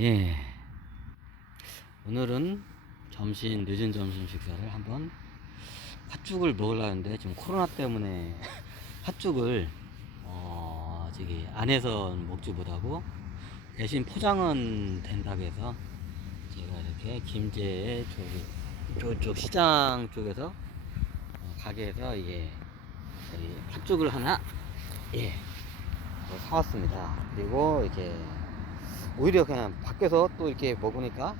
예. 오늘은 늦은 점심 식사를 한번 팥죽을 먹으려는데 지금 코로나 때문에 팥죽을 저기 안에서 먹지 못하고 대신 포장은 된다고 해서 제가 이렇게 김제 저쪽 시장 쪽에서 가게에서 이게 팥죽을 하나 사왔습니다. 그리고 이렇게 오히려 그냥 밖에서 또 이렇게 먹으니까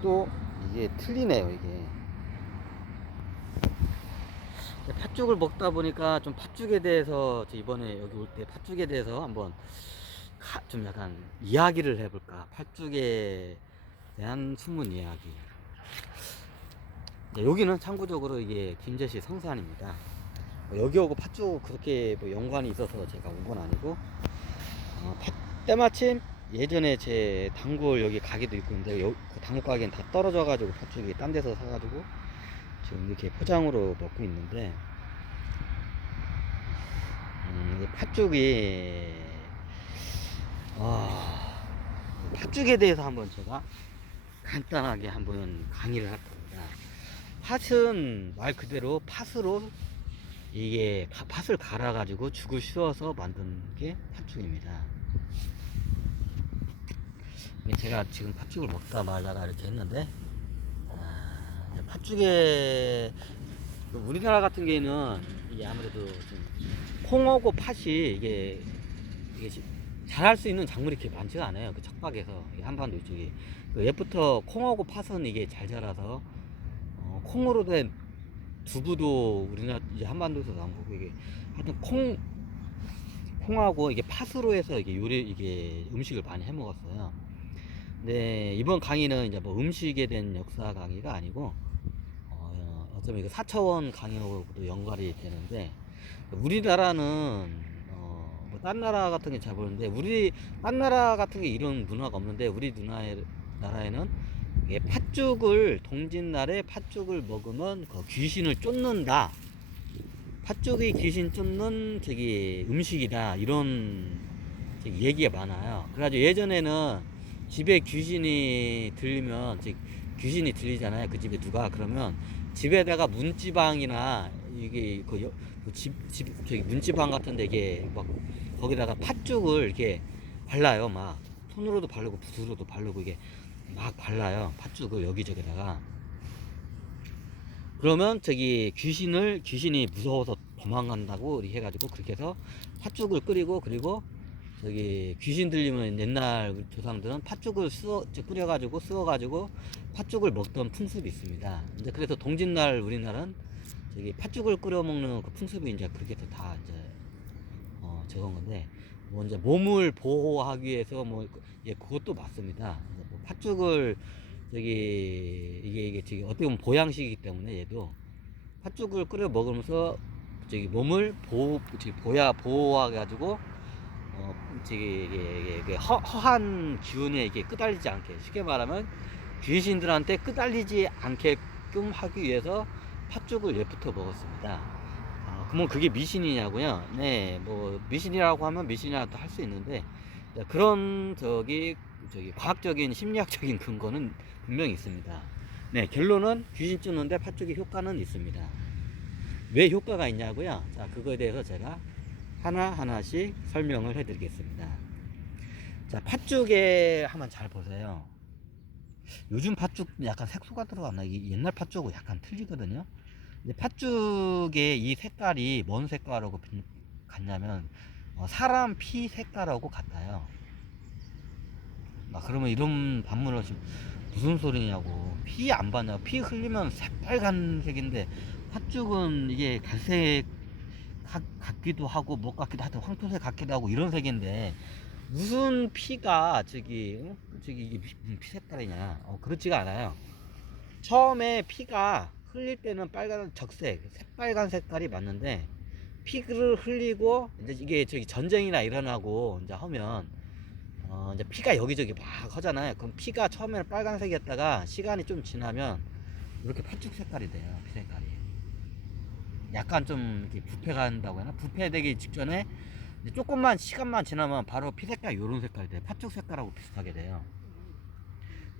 또 이게 틀리네요. 이게 팥죽을 먹다 보니까 좀 팥죽에 대해서 이번에 여기 올 때 팥죽에 대해서 한번 좀 약간 이야기를 해볼까. 팥죽에 대한 숨은 이야기. 여기는 참고적으로 이게 김제시 성산입니다. 여기하고 팥죽 그렇게 뭐 연관이 있어서 제가 온 건 아니고 때마침 예전에 제 단골 여기 가게도 있고 있는데 그 단골 가게는 다 떨어져 가지고 팥죽이 딴 데서 사가지고 지금 이렇게 포장으로 먹고 있는데 팥죽이 팥죽에 대해서 한번 제가 간단하게 한번 강의를 할 겁니다. 팥은 말 그대로 팥으로 이게 팥을 갈아 가지고 죽을 씌워서 만든 게 팥죽입니다. 제가 지금 팥죽을 먹다 말다가 이렇게 했는데 팥죽에 우리나라 같은 경우에는 이게 아무래도 좀 콩하고 팥이 이게 잘할 수 있는 작물이 이렇게 많지가 않아요. 그 척박에서 한반도 이쪽이 옛부터 콩하고 팥은 이게 잘 자라서 콩으로 된 두부도 우리나라 이제 한반도에서 나온 거고 이게 하여튼 콩하고 이게 팥으로 해서 이게 음식을 많이 해 먹었어요. 네, 이번 강의는 이제 뭐 음식에 대한 역사 강의가 아니고 어쩌면 이거 4차원 강의하고도 연관이 되는데 우리나라는 뭐 딴 나라 같은 게 잘 보는데 딴 나라 같은 게 이런 문화가 없는데 우리 나라에는 팥죽을 동짓날에 팥죽을 먹으면 그 귀신을 쫓는다. 팥죽이 귀신 쫓는 음식이다. 이런 얘기가 많아요. 그래가지고 예전에는 집에 귀신이 들리면 귀신이 들리잖아요. 그 집에 누가 그러면 집에다가 문지방이나 이게 문지방 같은데 이게 막 거기다가 팥죽을 이렇게 발라요. 막 손으로도 바르고 붓으로도 바르고 이게 막 발라요. 팥죽을 여기저기다가. 그러면 귀신이 무서워서 도망간다고 이렇게 해가지고 그렇게 해서 팥죽을 끓이고 그리고 귀신 들리면 옛날 조상들은 팥죽을 끓여가지고 쓰어가지고 팥죽을 먹던 풍습이 있습니다. 이제 그래서 동짓날 우리나라는 팥죽을 끓여 먹는 그 풍습이 이제 그렇게 해서 다 이제 적은 건데 뭐 이제 몸을 보호하기 위해서 그것도 맞습니다. 뭐 팥죽을 이게 어떻게 보면 보양식이기 때문에 얘도 팥죽을 끓여 먹으면서 몸을 보호해 가지고 이게 허한 기운에 이게 끄달리지 않게 쉽게 말하면 귀신들한테 끄달리지 않게끔 하기 위해서 팥죽을 예부터 먹었습니다. 그러면 그게 미신이냐고요? 네, 뭐 미신이라고 하면 미신이라도 할 수 있는데 그런 과학적인 심리학적인 근거는 분명히 있습니다. 네, 결론은 귀신 쫓는데 팥죽의 효과는 있습니다. 왜 효과가 있냐고요? 자, 그거에 대해서 제가 하나하나씩 설명을 해 드리겠습니다. 자, 팥죽에 한번 잘 보세요. 요즘 팥죽 약간 색소가 들어갔나? 옛날 팥죽은 약간 틀리거든요. 근데 팥죽의 이 색깔이 뭔 색깔하고 같냐면 사람 피 색깔하고 같아요. 그러면 이런 반문을 하시면 무슨 소리냐고. 피 안 봤냐고. 피 흘리면 새빨간색인데 팥죽은 이게 갈색 같기도 하고 뭐 같기도 하고 황토색 같기도 하고 이런 색인데 무슨 피가 이게 무슨 피 색깔이냐. 그렇지가 않아요. 처음에 피가 흘릴 때는 새빨간 색깔이 맞는데 피를 흘리고 이제 이게 전쟁이나 일어나고 이제 하면 이제 피가 여기저기 막 하잖아요. 그럼 피가 처음에는 빨간색이었다가 시간이 좀 지나면 이렇게 팥죽 색깔이 돼요. 피 색깔이 약간 좀 이렇게 부패가 한다고 하나? 부패되기 직전에 이제 조금만 시간만 지나면 바로 피 색깔 요런 색깔이 돼요. 팥죽 색깔하고 비슷하게 돼요.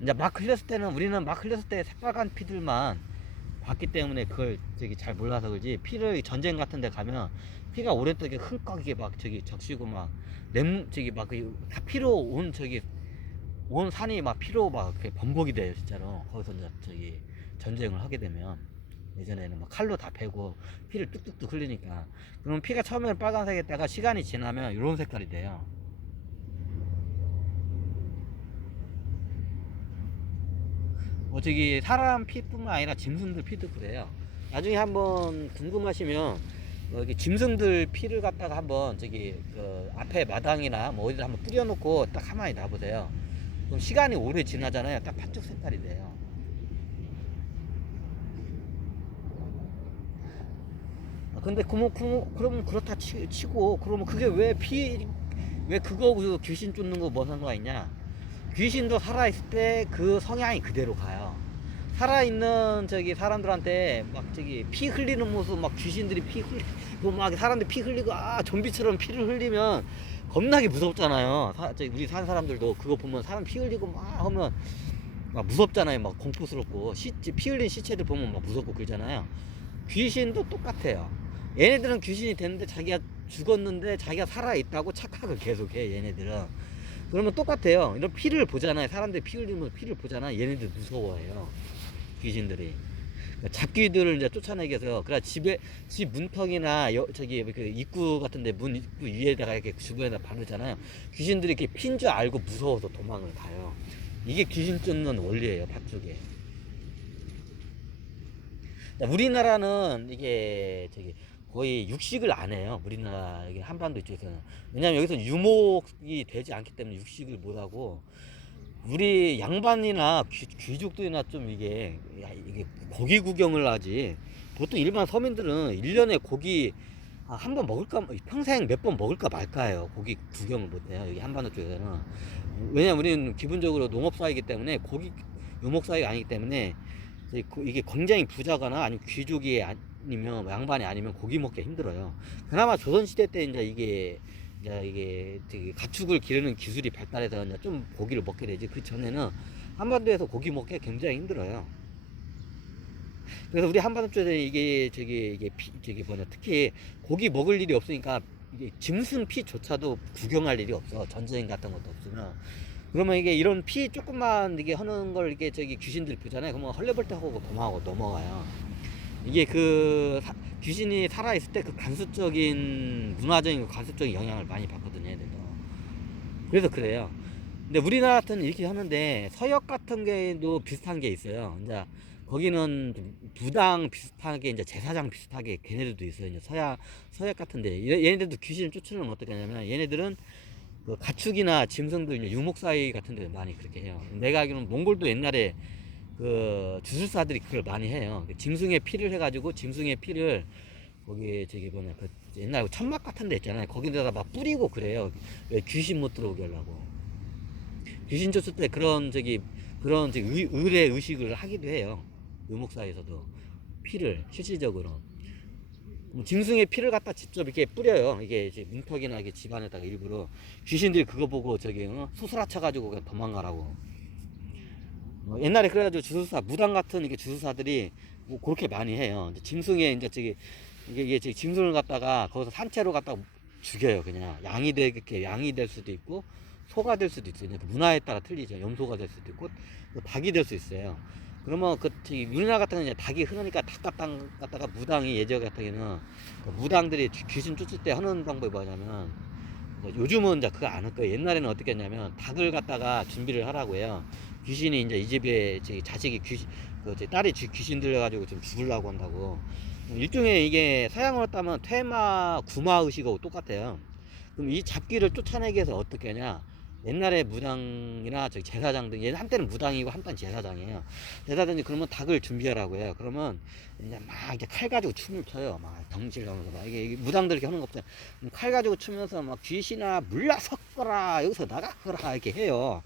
이제 막 흘렸을 때는 우리는 막 흘렸을 때 새빨간 피들만 봤기 때문에 그걸 잘 몰라서 그러지, 피를 전쟁 같은 데 가면 피가 오랫동안 흙거기게 막 적시고 막 다 피로 온 산이 막 피로 막 번복이 돼요 진짜로. 거기서 이제 전쟁을 하게 되면 예전에는 막 칼로 다 베고 피를 뚝뚝뚝 흘리니까. 그럼 피가 처음에는 빨간색이었다가 시간이 지나면 이런 색깔이 돼요. 사람 피뿐만 아니라 짐승들 피도 그래요. 나중에 한번 궁금하시면 여기 짐승들 피를 갖다가 한번 그 앞에 마당이나 뭐 어디다 한번 뿌려놓고 딱 가만히 놔보세요. 그럼 시간이 오래 지나잖아요. 딱 팥죽 색깔이 돼요. 근데 그러면 그렇다 치고 그러면 그게 왜 그거 귀신 쫓는 거 뭐 상관가 있냐? 귀신도 살아있을 때 그 성향이 그대로 가요. 살아있는 사람들한테 막 피 흘리는 모습, 막 귀신들이 피 흘리고 막 사람들 피 흘리고 좀비처럼 피를 흘리면 겁나게 무섭잖아요. 우리 사는 사람들도 그거 보면 사람 피 흘리고 막 하면 막 무섭잖아요. 막 공포스럽고 피 흘린 시체들 보면 막 무섭고 그러잖아요. 귀신도 똑같아요. 얘네들은 귀신이 됐는데 자기가 죽었는데 자기가 살아있다고 착각을 계속해 얘네들은. 그러면 똑같아요. 이런 피를 보잖아요. 사람들이 피 흘리면 피를 보잖아. 얘네들 무서워해요. 귀신들이. 그러니까 잡귀들을 이제 쫓아내기 위해서, 그래 집 문턱이나 그 입구 같은데 문 입구 위에다가 이렇게 주변에다 바르잖아요. 귀신들이 이렇게 핀 줄 알고 무서워서 도망을 가요. 이게 귀신 쫓는 원리예요, 밭쪽에. 우리나라는 이게 거의 육식을 안 해요. 우리나라 한반도 이쪽에서는. 왜냐면 여기서 유목이 되지 않기 때문에 육식을 못 하고, 우리 양반이나 귀족들이나 좀 이게 고기 구경을 하지. 보통 일반 서민들은 1년에 고기 한 번 먹을까, 평생 몇 번 먹을까 말까요. 고기 구경을 못 해요. 여기 한반도 쪽에서는. 왜냐면 우리는 기본적으로 농업사이기 때문에 유목사이가 아니기 때문에 이게 굉장히 부자거나 아니면 귀족이 아니면 양반이 아니면 고기 먹기 힘들어요. 그나마 조선시대 때 이게 가축을 기르는 기술이 발달해서 이제 좀 고기를 먹게 되지. 그 전에는 한반도에서 고기 먹기 굉장히 힘들어요. 그래서 우리 한반도 쪽에 이게 뭐냐, 특히 고기 먹을 일이 없으니까 이게 짐승 피조차도 구경할 일이 없어. 전쟁 같은 것도 없으면. 그러면 이게 이런 피 조금만 이게 하는 걸 귀신들이 보잖아요. 그러면 헐레벌떡 하고 도망하고 넘어가요. 이게 귀신이 살아있을 때 그 간수적인, 문화적인 간수적인 영향을 많이 받거든요, 얘들도. 그래서 그래요. 근데 우리나라 같은 이렇게 하는데 서역 같은 게도 비슷한 게 있어요. 이제 거기는 좀 무당 비슷하게, 이제 제사장 비슷하게 걔네들도 있어요. 이제 서역 같은데 얘네들도 귀신을 쫓으려면 어떻게 하냐면, 얘네들은 그 가축이나 짐승들 이제 유목사이 같은 데 많이 그렇게 해요. 내가 알기로는 몽골도 옛날에 그 주술사들이 그걸 많이 해요. 짐승의 피를 해가지고 짐승의 피를 거기 그 옛날 천막 같은 데 있잖아요. 거기다가 막 뿌리고 그래요. 왜 귀신 못 들어오게 하려고. 귀신 쫓을 때 그런 의례 의식을 하기도 해요. 유목사에서도 피를 실질적으로. 짐승의 피를 갖다 직접 이렇게 뿌려요. 이게 이제 문턱이나 이게 집안에다가 일부러. 귀신들이 그거 보고 수술하쳐가지고 그냥 도망가라고. 옛날에 그래가지고 무당 같은 이게 주술사들이 뭐 그렇게 많이 해요. 짐승의 이게 짐승을 갖다가 거기서 산채로 갖다가 죽여요. 그냥 양이 될 수도 있고 소가 될 수도 있어요. 그 문화에 따라 틀리죠. 염소가 될 수도 있고 닭이 될 수 있어요. 그러면 우리나라 같은 경우는 닭이 흔하니까 닭 갖다가 무당이, 예전 같은 경우는 무당들이 귀신 쫓을 때 하는 방법이 뭐냐면, 요즘은 이제 그거 안 할 거예요. 옛날에는 어떻게 했냐면 닭을 갖다가 준비를 하라고 해요. 귀신이 이제 이 집에 자식이 딸이 귀신 들려가지고 좀 죽으려고 한다고. 일종의 이게 서양으로 따면 퇴마 구마 의식하고 똑같아요. 그럼 이 잡귀를 쫓아내기 위해서 어떻게 하냐? 옛날에 무당이나 제사장 등, 얘는 한때는 무당이고 한때는 제사장이에요. 제사장이 그러면 닭을 준비하라고 해요. 그러면 이제 막 이제 칼 가지고 춤을 춰요. 막 덩실하면서 막 이게 무당들 이렇게 하는 거 없잖아요. 칼 가지고 추면서 막 귀신아 물러섰거라, 여기서 나가거라 이렇게 해요.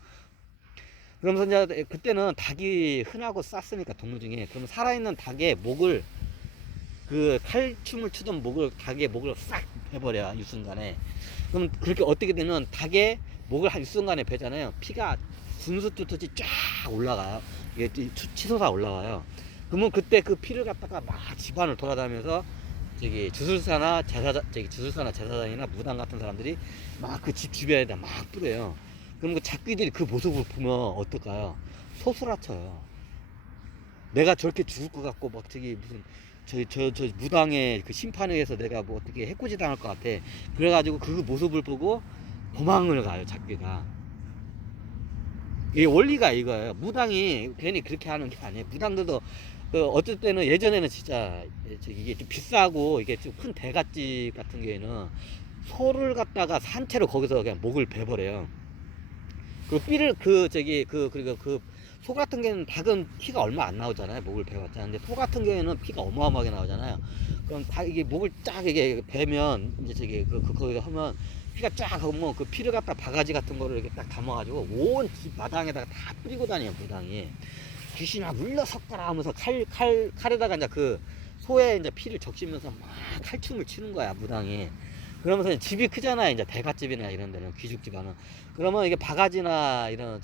그러면서 이제 그때는 닭이 흔하고 쌌으니까 동물 중에, 그러면 살아있는 닭의 목을, 그 칼춤을 추던 닭의 목을 싹 해버려, 이 순간에. 그럼 그렇게 어떻게 되면 닭의 목을 한 순간에 베잖아요. 피가 분수 뚜듯이 쫙 올라가요. 이게 치솟아 올라가요. 그러면 그때 그 피를 갖다가 막 집안을 돌아다니면서 저기 주술사나 제사장이나 무당 같은 사람들이 막 그 집 주변에다 막 뿌려요. 그럼 그 작귀들이 그 모습을 보면 어떨까요? 소스라쳐요. 내가 저렇게 죽을 것 같고 막 저기 무슨 저 무당의 그 심판에 의해서 내가 뭐 어떻게 해코지 당할 것 같아. 그래가지고 그 모습을 보고 도망을 가요, 작귀가. 이 원리가 이거예요. 무당이 괜히 그렇게 하는 게 아니에요. 무당들도 그 어쩔 때는 예전에는 진짜 이게 좀 비싸고 이게 좀 큰 대갓집 같은 경우에는 소를 갖다가 산채로 거기서 그냥 목을 베버려요. 그 삐를 그리고 그 소 같은 경우에는 닭은 피가 얼마 안 나오잖아요. 목을 베봤잖아요. 근데 소 같은 경우에는 피가 어마어마하게 나오잖아요. 그럼 닭 이게 목을 쫙 이게 베면 이제 거기서 하면 피가 쫙 하면 그 피를 갖다 바가지 같은 거를 이렇게 딱 담아가지고 온 집 마당에다가 다 뿌리고 다녀요, 무당이. 귀신아 물러섰거라 하면서 칼에다가 이제 그 소의 이제 피를 적시면서 막 칼춤을 추는 거야, 무당이. 그러면서 집이 크잖아요. 이제 대갓집이나 이런 데는 귀죽집안은. 그러면 이게 바가지나 이런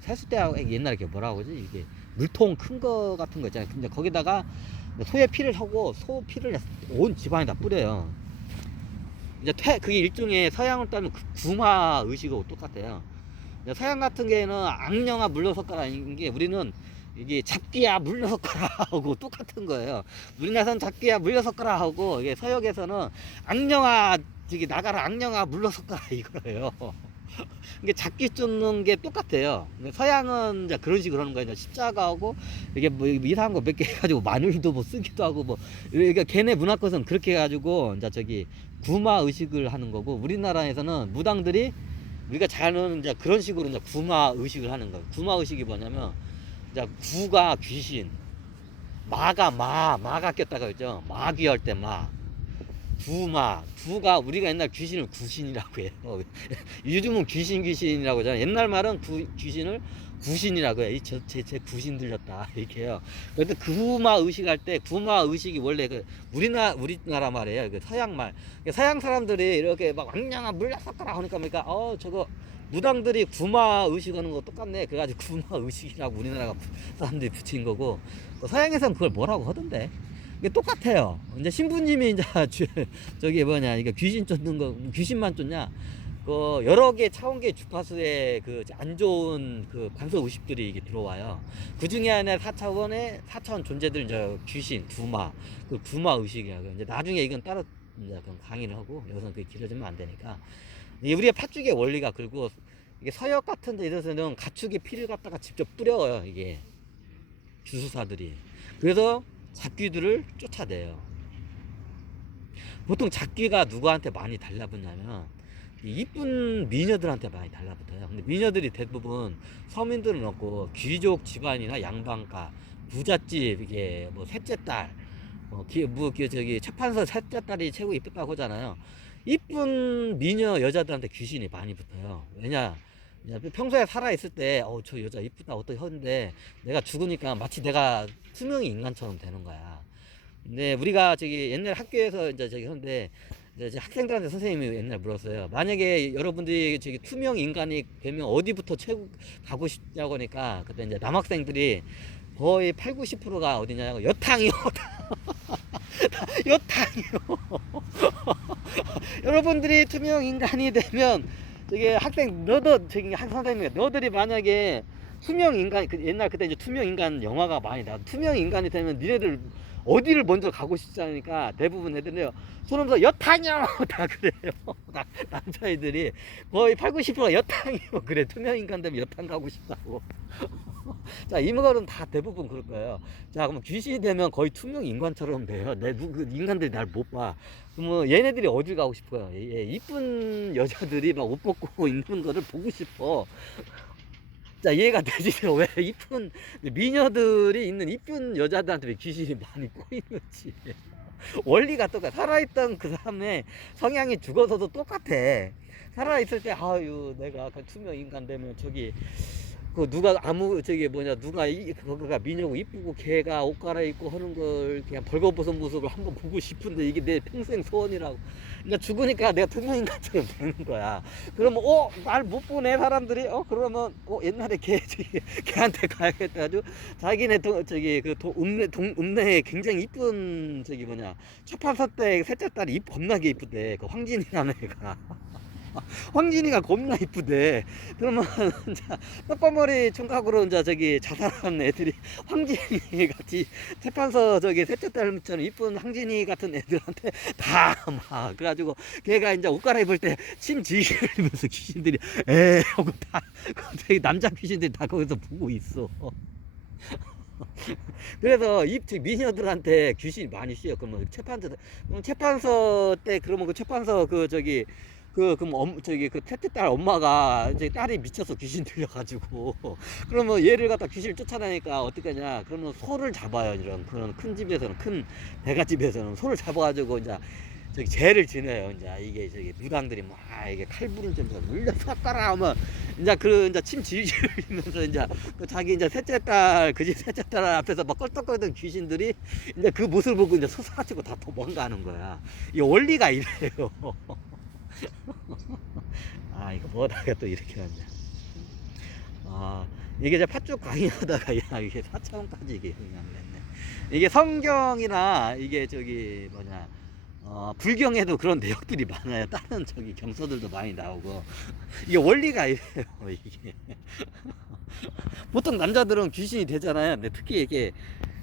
세숫대하고 옛날에 이게 뭐라고 그러지? 이게 물통 큰 거 같은 거 있잖아요. 근데 거기다가 소의 피를 하고 소 피를 온 집안에다 뿌려요. 이제 그게 일종의 서양을 따면 구마 의식하고 똑같아요. 서양 같은 경우에는 악령아 물러섰거라는 게 우리는 이게 잡기야 물러섰거라 하고 똑같은 거예요. 우리나라에서는 잡기야 물러섰거라 하고 이게 서역에서는 악령아 저기 나가라 악령아 물러섰거라 이거예요. 이게 잡기 쫓는 게 똑같아요. 서양은 이제 그런 식으로 하는 거예요. 십자가하고 이게 뭐 이상한 거 몇 개 해가지고 마늘도 뭐 쓰기도 하고 뭐 그러니까 걔네 문화권은 그렇게 해가지고 이제 저기 구마 의식을 하는 거고 우리나라에서는 무당들이 우리가 잘 아는 이제 그런 식으로 이제 구마 의식을 하는 거예요. 구마 의식이 뭐냐면 이제 구가 귀신, 마가 꼈다가 그랬죠. 마귀할 때 구가 우리가 옛날 귀신을 구신이라고 해요. 요즘은 귀신이라고 하잖아요. 옛날 말은 귀신을 구신이라고 해요. 제 구신 들렸다 이렇게 해요. 그런데 구마 의식할 때 구마 의식이 원래 그 우리나라 말이에요. 그 서양 말. 서양 사람들이 이렇게 막 왕냥아 물러섰거라 하니까 저거 무당들이 구마 의식하는 거 똑같네. 그래가지고 구마 의식이라고 우리나라 사람들이 붙인 거고 서양에서는 그걸 뭐라고 하던데. 이게 똑같아요. 이제 신부님이 이제 저기 뭐냐 이게 귀신 쫓는 거 귀신만 쫓냐? 그 여러 개 차원계 주파수에 그 안 좋은 그 관서 의식들이 이게 들어와요. 그 중에 하나 4차원 존재들 이제 귀신, 그 구마 의식이라고. 이제 나중에 이건 따로 이제 강의를 하고 여기서는 그게 길어지면 안 되니까. 우리의 팥죽의 원리가 그리고 이게 서역 같은 데 이래서는 가축의 피를 갖다가 직접 뿌려요, 이게. 주수사들이. 그래서 잡귀들을 쫓아내요. 보통 잡귀가 누구한테 많이 달라붙냐면 이쁜 미녀들한테 많이 달라붙어요. 근데 미녀들이 대부분 서민들은 없고 귀족 집안이나 양반가, 부잣집, 이게 뭐 셋째 딸, 저기 재판서 셋째 딸이 최고 이쁘다고 하잖아요. 이쁜 미녀 여자들한테 귀신이 많이 붙어요. 왜냐? 평소에 살아있을 때, 저 여자 이쁘다, 어떻게 하는데, 내가 죽으니까 마치 내가 투명이 인간처럼 되는 거야. 근데 우리가 저기 옛날 학교에서 이제 저기 하는데, 이제 학생들한테 선생님이 옛날 물었어요. 만약에 여러분들이 저기 투명 인간이 되면 어디부터 가고 싶냐고 하니까, 그때 이제 남학생들이 거의 8, 90%가 어디냐고, 여탕이요. 여탕이요. 여러분들이 투명 인간이 되면, 저기 선생님, 너들이 만약에 투명 인간, 옛날 그때 이제 투명 인간 영화가 많이 나와. 투명 인간이 되면 니네들 어디를 먼저 가고 싶지 않으니까 대부분 애들이요. 손으로 여탕이요! 다 그래요. 남자애들이 거의 8, 90%가 여탕이요. 그래. 투명 인간 되면 여탕 가고 싶다고. 자, 이모들은 다 대부분 그럴 거예요. 자, 그럼 귀신이 되면 거의 투명 인간처럼 돼요. 인간들이 날 못 봐. 그러면 얘네들이 어딜 가고 싶어요? 이쁜 여자들이 막 옷 벗고 있는 거를 보고 싶어. 자, 이해가 되지? 왜 이쁜 미녀들이 있는 이쁜 여자들한테 왜 귀신이 많이 꼬이는지. 원리가 똑같아. 살아있던 그 사람의 성향이 죽어서도 똑같아. 살아있을 때, 내가 투명 인간 되면 누가 그거가 미녀고 이쁘고 걔가 옷 갈아입고 하는 걸 그냥 벌거벗은 모습을 한번 보고 싶은데 이게 내 평생 소원이라고. 그러니까 죽으니까 내가 투명인간처럼 되는 거야. 그러면 날 못 보네 사람들이. 그러면 옛날에 걔한테 가야겠다. 아주 자기네 읍내에 굉장히 이쁜 첫판서 때 셋째 딸이 겁나게 이쁘대. 그 황진이라는 애가. 황진이가 겁나 이쁘대. 그러면 이제 떡밥머리 총각으로 이제 자살한 애들이 황진이 같이 재판서 셋째 딸처럼 이쁜 황진이 같은 애들한테 다 막 그래가지고 걔가 이제 옷 갈아입을 때 침 지게 흘리면서 귀신들이 에 하고 다 남자 귀신들이 다 거기서 보고 있어. 그래서 미녀들한테 귀신이 많이 씌여. 그러면 재판서 때 그러면 그 재판서 셋째 딸 엄마가 이제 딸이 미쳐서 귀신 들려가지고 그러면 얘를 갖다 귀신을 쫓아내니까 어떻게 하냐. 그러면 소를 잡아요. 이런 그런 큰 집에서는, 큰 대가집에서는 소를 잡아가지고 이제 죄를 지내요. 이제 이게 무당들이 막 이게 칼부른 좀 물려 섞어라 하면 이제 침 지지 흘리면서 이제 자기 이제 셋째 딸 그 집 셋째 딸 앞에서 막 껄떡거리던 귀신들이 이제 그 모습을 보고 이제 솟아지고 다 도망가는 거야. 이 원리가 이래요. 이거 뭐다가 또 이렇게 하냐. 이게 이제 팥죽 강의하다가 이게 4차원까지 이게 흥이 안 됐네. 이게 성경이나 이게 불경에도 그런 내용들이 많아요. 다른 경서들도 많이 나오고. 이게 원리가 이래요, 이게. 보통 남자들은 귀신이 되잖아요. 근데 특히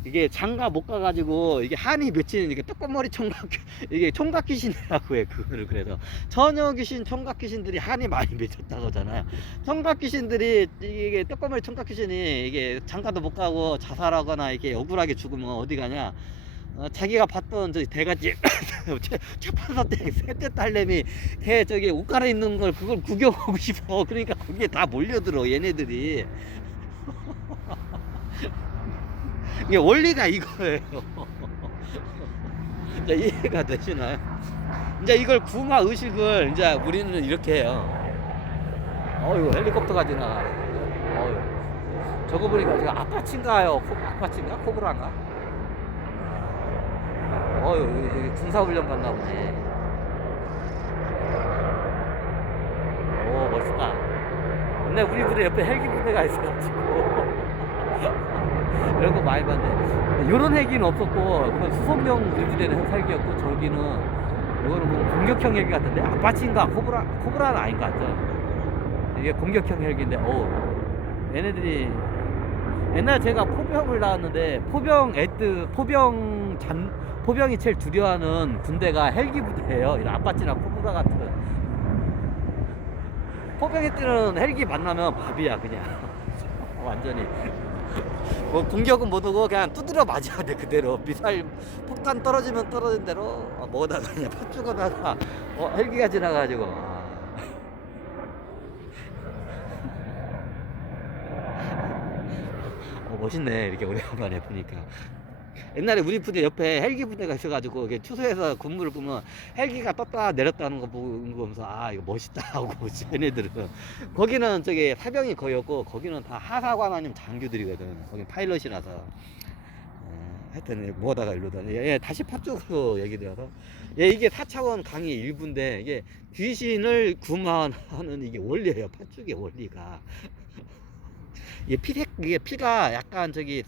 이게 장가 못 가가지고 이게 한이 맺히는 이게 떡밥머리 총각, 이게 총각 귀신이라고 해. 그거를. 그래서 처녀 귀신, 총각 귀신들이 한이 많이 맺혔다고 하잖아요. 총각 귀신들이 이게 떡밥머리 총각 귀신이 이게 장가도 못 가고 자살하거나 이렇게 억울하게 죽으면 어디 가냐. 자기가 봤던 대가집 첫판서 때 셋째 딸내미 걔 옷 갈아입는 걸 그걸 구경하고 싶어. 그러니까 거기에 다 몰려들어 얘네들이. 이게 원리가 이거예요. 이제 이해가 되시나요? 이제 이걸 구마 의식을 이제 우리는 이렇게 해요. 이거 헬리콥터가 지나가. 저거 보니까 제가 아파치인가요? 아파치인가? 코브라인가? 여기 군사훈련 갔나 보네. 멋있다. 근데 우리 부대 옆에 헬기 부대가 있어가지고 이런 거 많이 봤는데, 요런 헬기는 없었고, 그건 수송용 우리 부대는 헬기였고, 저기는 이거는 뭐 공격형 헬기 같은데, 아파치인가 코브라는 아닌 것 같죠. 이게 공격형 헬기인데, 얘네들이 옛날 제가 포병을 나왔는데 포병이 제일 두려워하는 군대가 헬기 부대예요. 이런 아파치나 코브라 같은. 포병이 뛰는 헬기 만나면 밥이야 그냥. 완전히. 뭐 공격은 못 오고 그냥 두드려 맞아야 돼 그대로. 미사일 폭탄 떨어지면 떨어진 대로 뭐다가 그냥 팥죽어다가 헬기가 지나가지고. 멋있네 이렇게 오래간만에 보니까. 옛날에 우리 부대 옆에 헬기 부대가 있어가지고 이게 투소에서 근무를 보면 헬기가 떴다 내렸다는 거 보면서 이거 멋있다 하고 얘네들은. 거기는 사병이 거의 없고 거기는 다 하사관 아니면 장교들이거든. 거기 파일럿이라서. 하여튼 뭐다가 이러다. 다시 팥죽으로 얘기 들어서. 이게 4차원 강의 일부인데 이게 귀신을 구마하는 이게 원리예요. 팥죽의 원리가. 이게 피가 약간 이게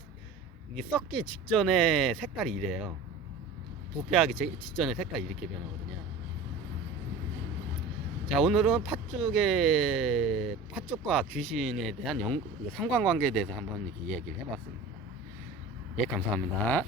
썩기 직전에 색깔이 이래요. 부패하기 직전에 색깔이 이렇게 변하거든요. 자, 오늘은 팥죽과 귀신에 대한 상관관계에 대해서 한번 이렇게 이야기를 해봤습니다. 감사합니다.